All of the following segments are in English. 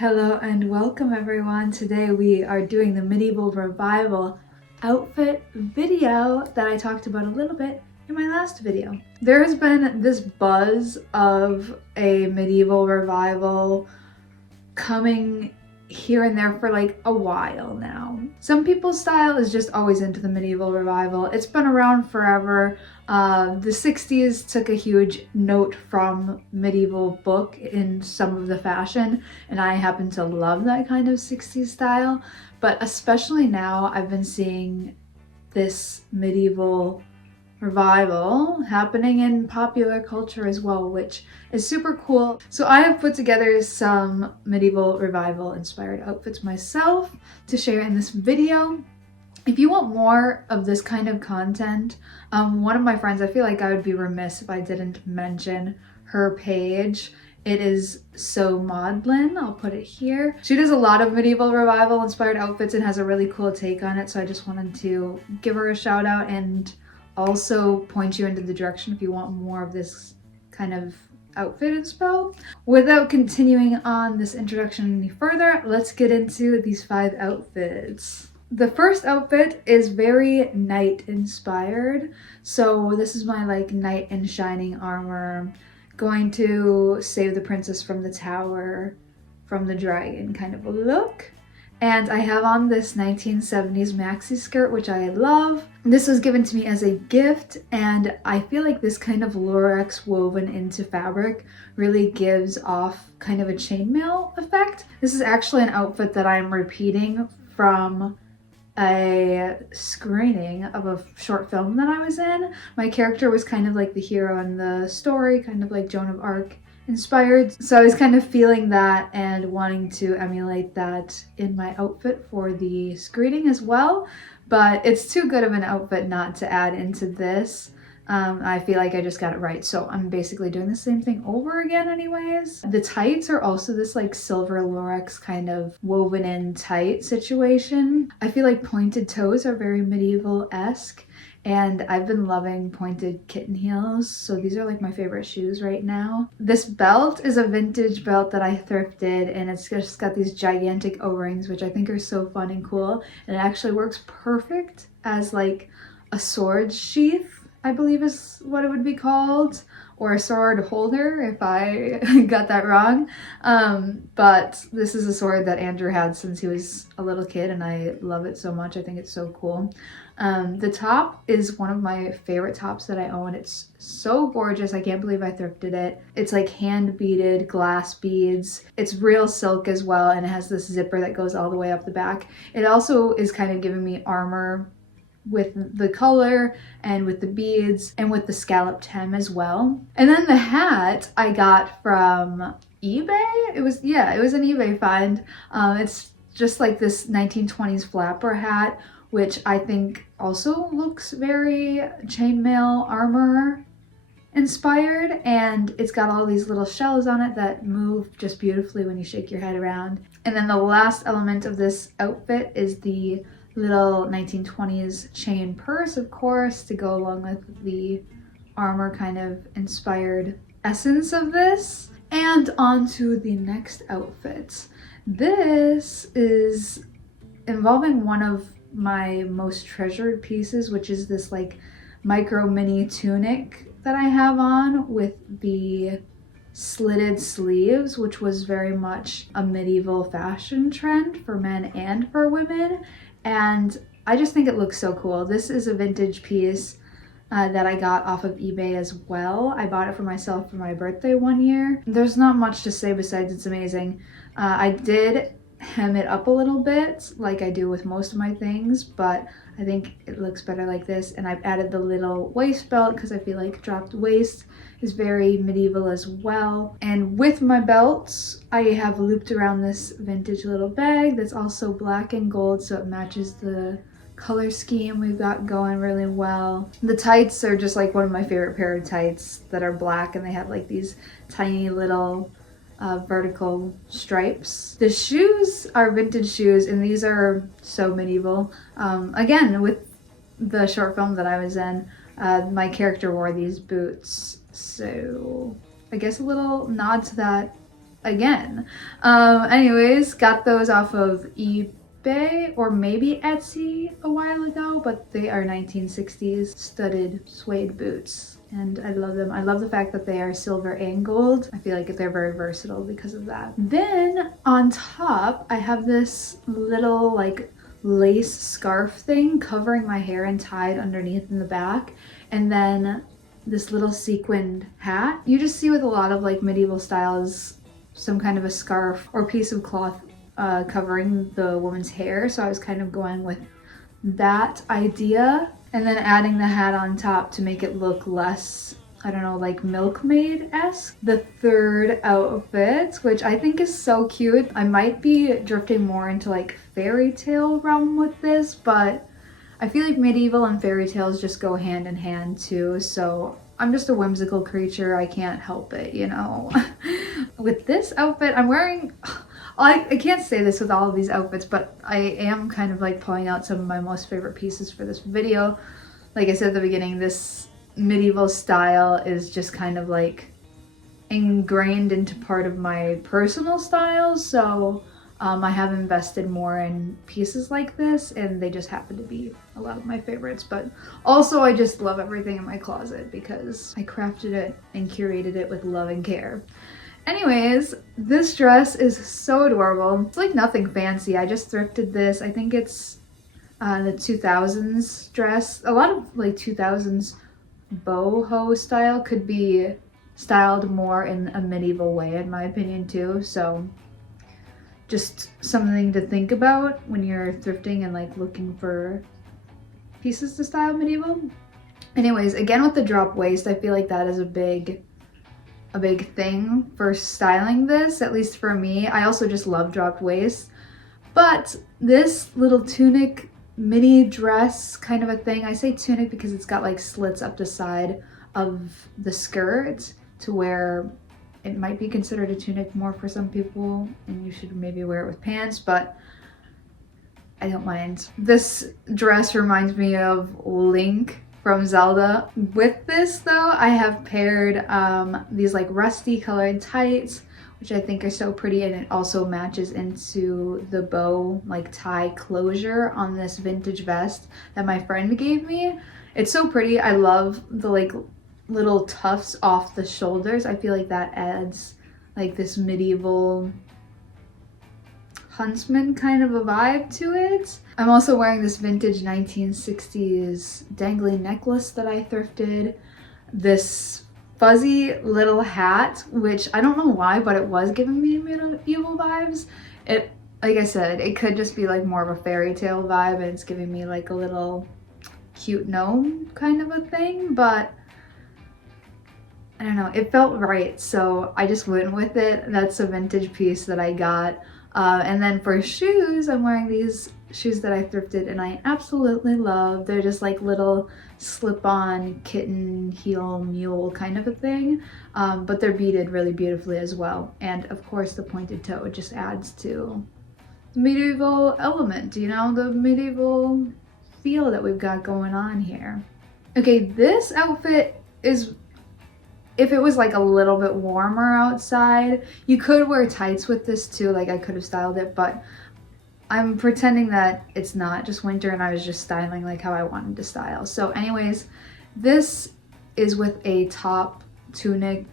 Hello and welcome everyone. Today we are doing the medieval revival outfit video that I talked about a little bit in my last video. There has been this buzz of a medieval revival coming here and there for like a while now. Some people's style is just always into the medieval revival. It's been around forever. The 60s took a huge note from medieval book in some of the fashion, and I happen to love that kind of 60s style, but especially now I've been seeing this medieval revival happening in popular culture as well, which is super cool. So I have put together some medieval revival inspired outfits myself to share in this video. If you want more of this kind of content, one of my friends, I feel like I would be remiss if I didn't mention her page. It is So Maudlin. I'll put it here. She does a lot of medieval revival inspired outfits and has a really cool take on it, so I just wanted to give her a shout out and also point you into the direction if you want more of this kind of outfit inspo. Without continuing on this introduction any further, let's get into these 5 outfits. The first outfit is very knight inspired. So this is my like knight in shining armor, going to save the princess from the tower, from the dragon kind of a look. And I have on this 1970s maxi skirt, which I love. This was given to me as a gift, and I feel like this kind of lurex woven into fabric really gives off kind of a chainmail effect. This is actually an outfit that I'm repeating from a screening of a short film that I was in. My character was kind of like the hero in the story, kind of like Joan of Arc inspired. So I was kind of feeling that and wanting to emulate that in my outfit for the screening as well. But it's too good of an outfit not to add into this. I feel like I just got it right. So I'm basically doing the same thing over again anyways. The tights are also this like silver lurex kind of woven in tight situation. I feel like pointed toes are very medieval-esque. And I've been loving pointed kitten heels, so these are like my favorite shoes right now. This belt is a vintage belt that I thrifted, and it's just got these gigantic O-rings, which I think are so fun and cool. And it actually works perfect as like a sword sheath, I believe is what it would be called, or a sword holder if I got that wrong. But this is a sword that Andrew had since he was a little kid, and I love it so much. I think it's so cool. The top is one of my favorite tops that I own. It's so gorgeous. I can't believe I thrifted it. It's like hand beaded glass beads. It's real silk as well, and it has this zipper that goes all the way up the back. It also is kind of giving me armor with the color and with the beads and with the scalloped hem as well. And then the hat I got from eBay. It was an eBay find. It's just like this 1920s flapper hat, which I think also looks very chainmail armor inspired, and it's got all these little shells on it that move just beautifully when you shake your head around. And then the last element of this outfit is the little 1920s chain purse, of course, to go along with the armor kind of inspired essence of this. And on to the next outfit. This is involving one of my most treasured pieces, which is this like micro mini tunic that I have on with the slitted sleeves, which was very much a medieval fashion trend for men and for women. And I just think it looks so cool. This is a vintage piece that I got off of eBay as well. I bought it for myself for my birthday one year. There's not much to say besides it's amazing. I did hem it up a little bit like I do with most of my things, but I think it looks better like this. And I've added the little waist belt because I feel like dropped waist is very medieval as well. And with my belts, I have looped around this vintage little bag that's also black and gold, so it matches the color scheme we've got going really well. The tights are just like one of my favorite pair of tights that are black, and they have like these tiny little vertical stripes. The shoes are vintage shoes, and these are so medieval. Again, with the short film that I was in, my character wore these boots, so I guess a little nod to that again. Anyways, got those off of eBay or maybe Etsy a while ago, but they are 1960s studded suede boots. And I love them. I love the fact that they are silver and gold. I feel like they're very versatile because of that. Then on top, I have this little like lace scarf thing covering my hair and tied underneath in the back. And then this little sequined hat. You just see with a lot of like medieval styles, some kind of a scarf or piece of cloth covering the woman's hair. So I was kind of going with that idea. And then adding the hat on top to make it look less, I don't know, like milkmaid-esque. The third outfit, which I think is so cute. I might be drifting more into like fairy tale realm with this, but I feel like medieval and fairy tales just go hand in hand too. So I'm just a whimsical creature. I can't help it, you know. With this outfit, I'm wearing... I can't say this with all of these outfits, but I am kind of like pulling out some of my most favorite pieces for this video. Like I said at the beginning, this medieval style is just kind of like ingrained into part of my personal style. So I have invested more in pieces like this, and they just happen to be a lot of my favorites. But also I just love everything in my closet because I crafted it and curated it with love and care. Anyways, this dress is so adorable. It's like nothing fancy. I just thrifted this. I think it's the 2000s dress. A lot of like 2000s boho style could be styled more in a medieval way in my opinion too. So just something to think about when you're thrifting and like looking for pieces to style medieval. Anyways, again with the drop waist, I feel like that is a big thing for styling this, at least for me. I also just love dropped waist, but this little tunic mini dress kind of a thing, I say tunic because it's got like slits up the side of the skirt to where it might be considered a tunic more for some people, and you should maybe wear it with pants, but I don't mind. This dress reminds me of Link from Zelda. With this though, I have paired these like rusty colored tights, which I think are so pretty, and it also matches into the bow like tie closure on this vintage vest that my friend gave me. It's so pretty. I love the like little tufts off the shoulders. I feel like that adds like this medieval huntsman kind of a vibe to it. I'm also wearing this vintage 1960s dangly necklace that I thrifted. This fuzzy little hat, which I don't know why, but it was giving me medieval vibes. It, like I said, it could just be like more of a fairy tale vibe, and it's giving me like a little cute gnome kind of a thing, but I don't know, it felt right, so I just went with it. That's a vintage piece that I got. And then for shoes, I'm wearing these shoes that I thrifted and I absolutely love. They're just like little slip-on kitten heel mule kind of a thing, but they're beaded really beautifully as well. And of course the pointed toe just adds to the medieval element, you know, the medieval feel that we've got going on here. Okay, this outfit is, if it was like a little bit warmer outside, you could wear tights with this too, like I could have styled it, but I'm pretending that it's not just winter and I was just styling like how I wanted to style. So anyways, this is with a top tunic.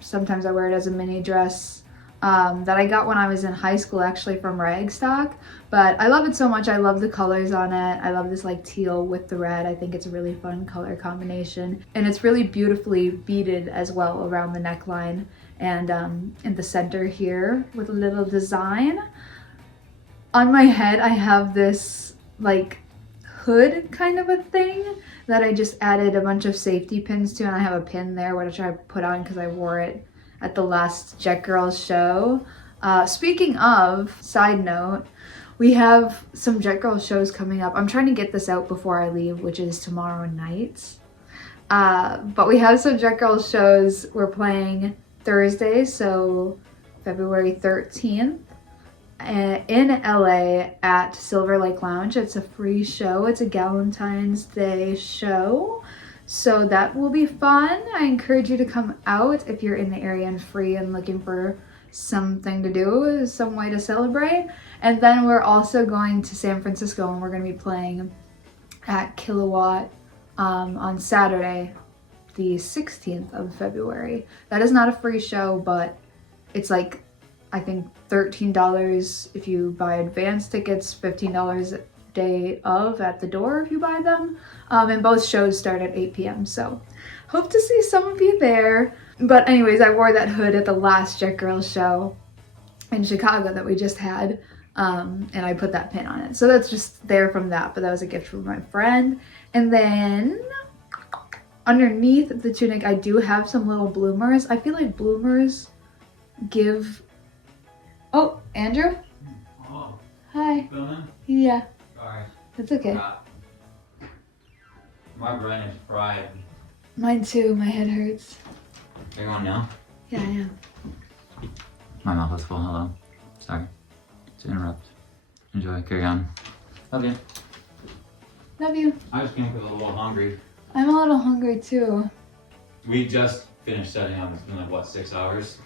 Sometimes I wear it as a mini dress that I got when I was in high school, actually from Ragstock, but I love it so much. I love the colors on it. I love this like teal with the red. I think it's a really fun color combination, and it's really beautifully beaded as well around the neckline and in the center here with a little design. On my head, I have this like hood kind of a thing that I just added a bunch of safety pins to, and I have a pin there which I put on because I wore it at the last Jet Girls show. Speaking of, side note, we have some Jet Girls shows coming up. I'm trying to get this out before I leave, which is tomorrow night. But we have some Jet Girls shows. We're playing Thursday, so February 13th. In LA at Silver Lake Lounge. It's a free show. It's a Galentine's Day show, so that will be fun. I encourage you to come out if you're in the area and free and looking for something to do, some way to celebrate. And then we're also going to San Francisco, and we're going to be playing at Kilowatt on Saturday, the 16th of February. That is not a free show, but it's like, I think $13 if you buy advance tickets, $15 day of at the door if you buy them. And both shows start at 8 p.m. So hope to see some of you there. But anyways, I wore that hood at the last Jet Girls show in Chicago that we just had. And I put that pin on it. So that's just there from that, but that was a gift from my friend. And then underneath the tunic, I do have some little bloomers. I feel like bloomers give... Oh, Andrew? Oh. Hi. Filming? Yeah. Sorry. That's okay. My brain is fried. Mine too, my head hurts. Are you on now? Yeah, I am. My mouth is full, hello. Sorry to interrupt. Enjoy, carry on. Love you. Love you. I just came because I'm a little hungry. I'm a little hungry too. We just finished setting up, it's been like, what, 6 hours?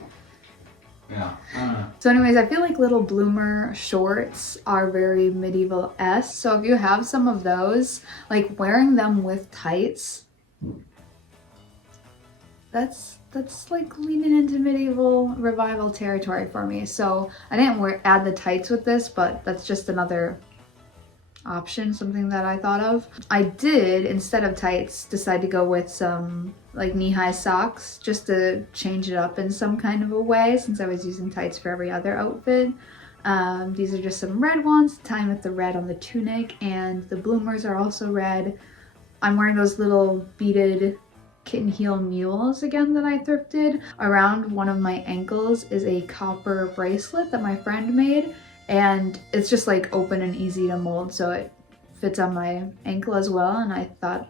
Yeah, I don't know. So anyways, I feel like little bloomer shorts are very medieval-esque. So if you have some of those, like wearing them with tights, that's like leaning into medieval revival territory for me. So I didn't add the tights with this, but that's just another option, something that I thought of. I did, instead of tights, decide to go with some like knee-high socks just to change it up in some kind of a way, since I was using tights for every other outfit. These are just some red ones, tying with the red on the tunic, and the bloomers are also red. I'm wearing those little beaded kitten heel mules again that I thrifted. Around one of my ankles is a copper bracelet that my friend made, and it's just like open and easy to mold, so it fits on my ankle as well, and I thought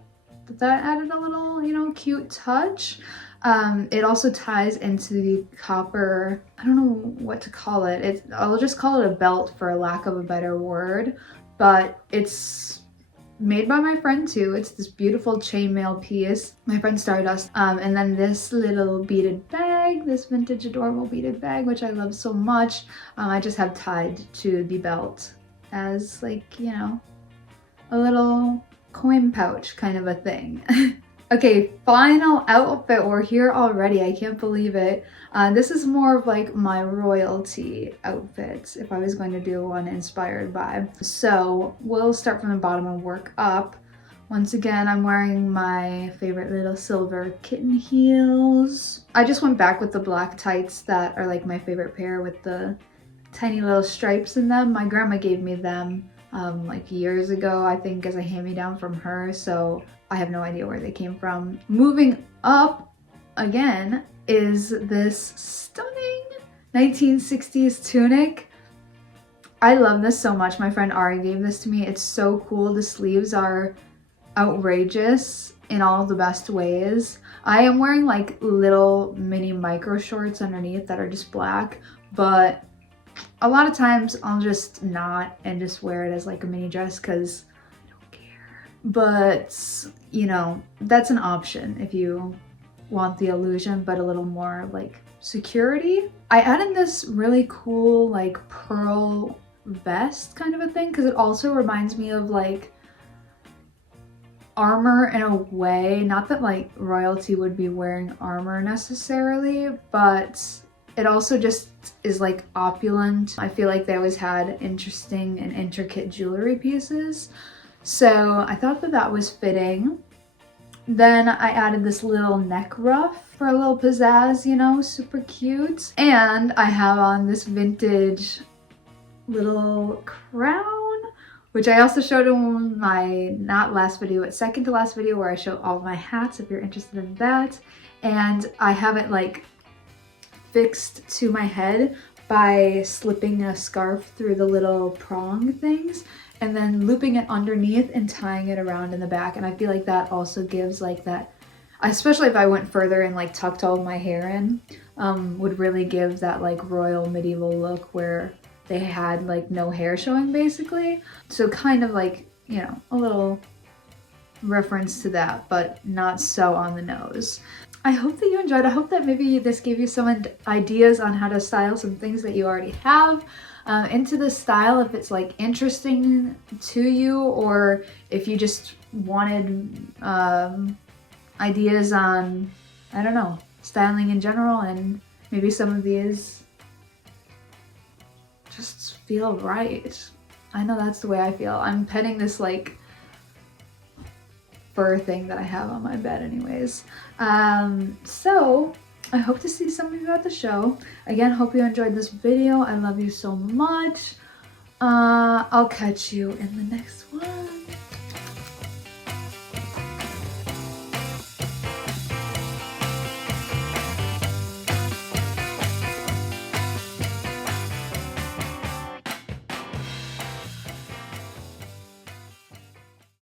that added a little, you know, cute touch. It also ties into the copper, I don't know what to call it. I'll just call it a belt for lack of a better word, but it's made by my friend too. It's this beautiful chainmail piece, my friend Stardust. And then this little beaded bag, this vintage adorable beaded bag, which I love so much, I just have tied to the belt as like, you know, a little coin pouch kind of a thing. Okay, final outfit. We're here already. I can't believe it. This is more of like my royalty outfits if I was going to do one inspired by. So we'll start from the bottom and work up. Once again, I'm wearing my favorite little silver kitten heels. I just went back with the black tights that are like my favorite pair with the tiny little stripes in them. My grandma gave me them like years ago, I think, as a hand-me-down from her, so I have no idea where they came from. Moving up again is this stunning 1960s tunic. I love this so much. My friend Ari gave this to me. It's so cool. The sleeves are outrageous in all the best ways. I am wearing like little mini micro shorts underneath that are just black, but a lot of times I'll just not and just wear it as like a mini dress because I don't care. But, you know, that's an option if you want the illusion but a little more like security. I added this really cool like pearl vest kind of a thing because it also reminds me of like armor in a way. Not that like royalty would be wearing armor necessarily, but it also just is like opulent. I feel like they always had interesting and intricate jewelry pieces. So I thought that that was fitting. Then I added this little neck ruff for a little pizzazz, you know, super cute. And I have on this vintage little crown, which I also showed in my not last video, but second to last video where I show all of my hats if you're interested in that. And I have it like fixed to my head by slipping a scarf through the little prong things and then looping it underneath and tying it around in the back. And I feel like that also gives like that, especially if I went further and like tucked all of my hair in, would really give that like royal medieval look where they had like no hair showing basically. So kind of like, you know, a little reference to that, but not so on the nose. I hope that you enjoyed. I hope that maybe this gave you some ideas on how to style some things that you already have into this style, if it's like interesting to you, or if you just wanted ideas on, I don't know, styling in general, and maybe some of these just feel right. I know that's the way I feel. I'm petting this like fur thing that I have on my bed anyways. So I hope to see some of you at the show. Again, hope you enjoyed this video. I love you so much. I'll catch you in the next one.